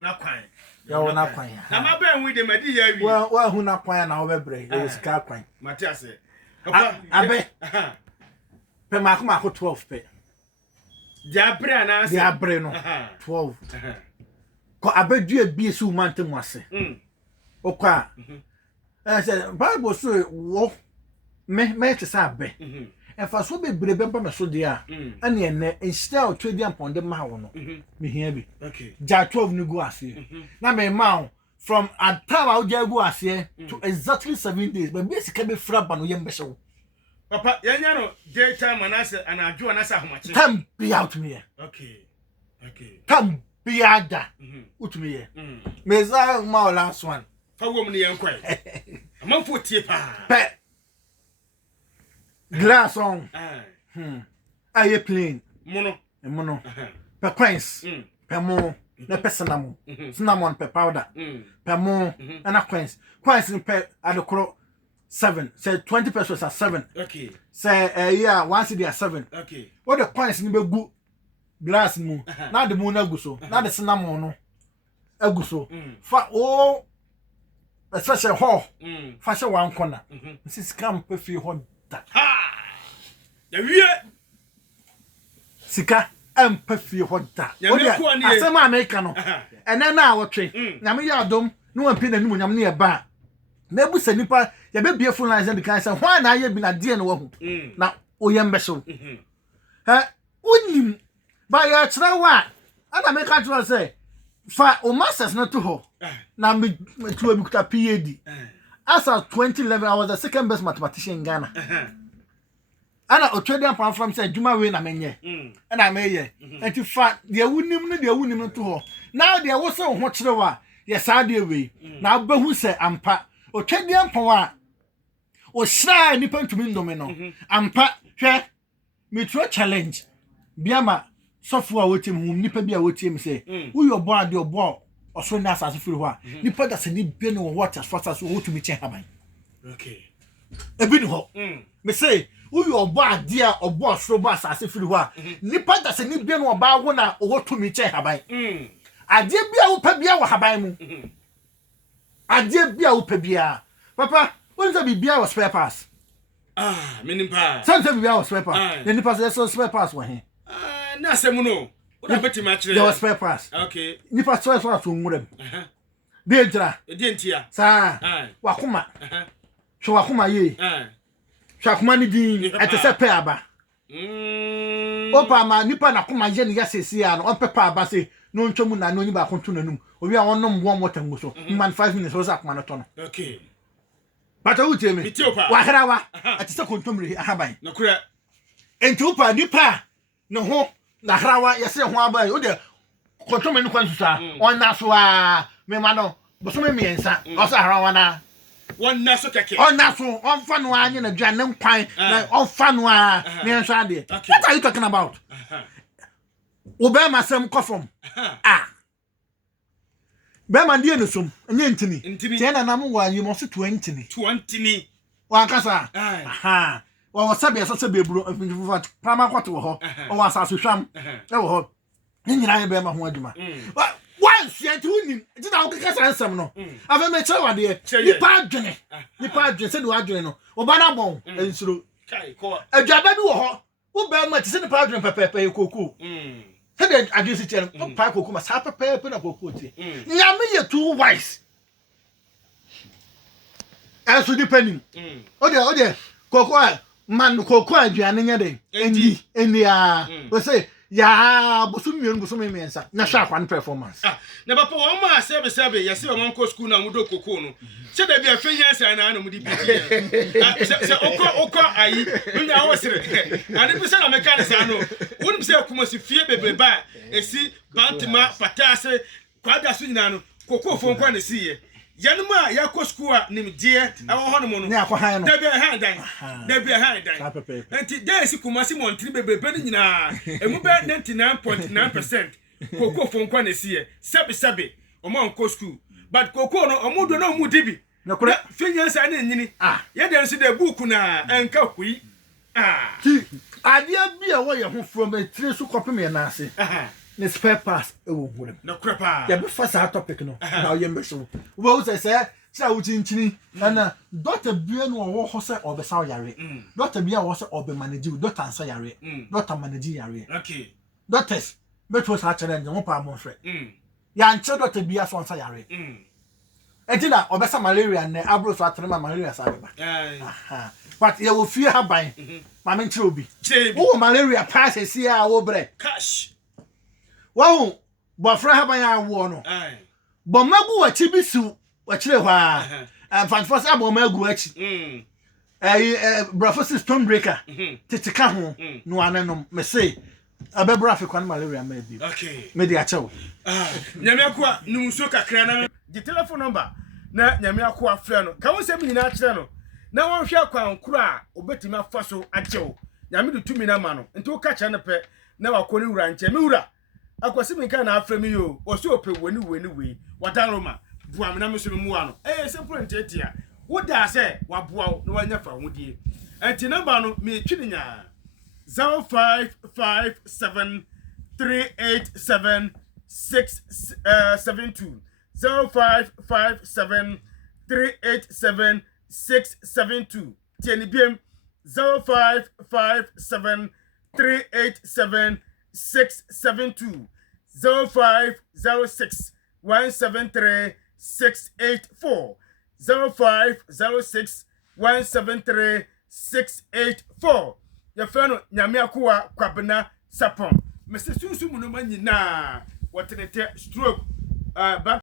na kwan ya wona kwan na ma ben wi de madi ya wi wa hu na kwan na obebre e Sika kwan Matiase abe pe ma ko 12 pe Diabre na ase diabre no 12 ko abedu abi su mantem ase okwa say Bible so wo me te sa be e fa so bebre be ba me so dia ane ene instead of trading upon the ma wo no me hia bi okay ja 12 ni go ase na me ma from at time I would go ase to exactly 7 days but basically be fra ba no yem be so papa yanya no daytime anase anadwo anase ahomache come be out me okay come be ada utumi ye me za ma last one fa wo mu ne yankwai amanfo tie pa pe glass on aye plain mono pe coins pe mo na pe cinnamon pe powder pe mo na coins pe adokoro 7 say 20 pesos are 7 okay say yeah once they are 7 okay what the coins ni be gu glass mu na de mu na gu so na de cinnamon no agu so fa o especially ho fa she one corner this scam pe fi ho da ha ya wie Sika empa fi ho da asema America no ene na awotwe nyame ya adom no wampi na nimu nyame ne ye ba na ebusa nipa ya be bie phone lines and kan say hwan na ye bi na de no wahu na oyem be so unim ba ya kira wa ana me ka tro say fa o masters no to ho na me to abi kuta PhD as at 2011 I was the second best mathematician in Ghana ana otwedian pan from say juma we na menye ana meye enti fa de wunim no to ho now de wo so ho kire wa ye sa de we na abahu se ampa otwedian pan wa o shra nipa ntumi ndome no ampa hwe me tro challenge biama sofo a wotim hum nipa bia wotim say wo yo bo ade obo oso na asase firi ho a nipa da se ni be no water fast so wotumi chen haban okay ebi ni ho me say wo yo bo ade a obo osoro bo asase firi ho a nipa da se ni be no oba wo na wotumi chen haban ade bia wo pa bia wo haban mu ade bia wo pa bia papa won say bia wo spare pass menimpa say bia wo spare pass the nipa say so spare pass wo he na asemu no una beti ma kire there was spare pass okay nipa so so nwurem de jira de ntia sa wakoma hwe wakoma ye hwe akoma ni din atese pe aba opa ma nipa na koma ye ne yasesi ya no on pepa aba se no ntwomu na no nyi ba kontu nanum obi a wonom wo water nguso man 5 minutes so akoma no to no okay bata wutie me wa herawa atese kontomre ahaban na kura enti opa nipa no ho na hrawa yese ho aba o de kontomre ni kwansu sa on na so a me ma no boso me miensa o sa hrawa na one na so keke on na so on fa no anye na dwan nkwan na on fa no a me enso ade what are you talking about obe ma sem kofom be ma die no som enye ntini tie na nam wa yi mo so 20 ni wa kasa wa sabe so sabe buru afinfufa pama kwato ho o wa sa so hwam e wo ho nyina ye be ma ho aduma once yet unim ti na okeka sansam no ave me che wade nipa adwene se do adwene no oba na bon ensuro kai ko adwaba bi wo ho wo be ma ti se nipa adwene pepepe koku se de adwene si che no pa koku ma sa pepepe na koku ti nyame ye too wise aso depending o de koku man koku adwene nya de endi we say ya bosu miensa na sha kwan performance na papa wo ma sebe yesi wo man ko school na mudo koko no se da bia fenya sa na na mudi bi se okọ ayi nya wo sire ani bi se na meka sa no wonim se kuma si fie bebreba esi bantima patase kwada so nyina no koko fon kwa na siye yanum a ya ko school a nimdie awo ho no mo no ne akwa no da bia han dan enti dey si kuma si montri bebrebe ni nyina emu be 99.9% koko fon kwa na siye sebe o man ko school but koko no omudo no mu dibi na kure fenya sa na nyini ye dey nso de book na enka kui ti ade bia wo ye ho from a tire so kopem ye na ase ne spare parts e wo hurem no krapa ya be fa topic no na ye mbehwe wo say sha wo chinchini na doctor bia no wo ho say obesa yare doctor bia wo say obe manage doctor ansa yare doctor manage yare okay doctors metro sa challenge mo pa mo hwe ya nche doctor bia so ansa yare etina obesa malaria ne abro so atrema malaria sa beba aha but ye wo fie ha ban ma me nchire obi wo malaria pass esi a wo bre cash wo bofra ha ban a wo no bo magu wa chi bisu wa chire hwa fan force abo magu achi brofo stone breaker titika ho no ananom me say abebra african malaria ma bi okay me di achewo nyame Akoa numuso kakra na di telephone number na nyame Akoa frɛ no ka wo sɛ nyina akyerɛ no na won hwɛ akwankoro a obetimi afa so agyew nyame de tumi na ma no nti wo ka kyerɛ no pɛ na wakɔ ne wura nkyɛ me wura akwasi mi ka na afrɛ mi yo o so ope weni wadaroma bua me na me so mu ano simple ntetia wo da sɛ waboa wo na wanya fa hodie enti number no me twi nya 0557387672 0557387672 tieni biem 0557387672 0506 173 684 0506 173 684 ya fano nyame Akoa Kwabena Sarpong mese sunsu mu no manyina wotenete stroke back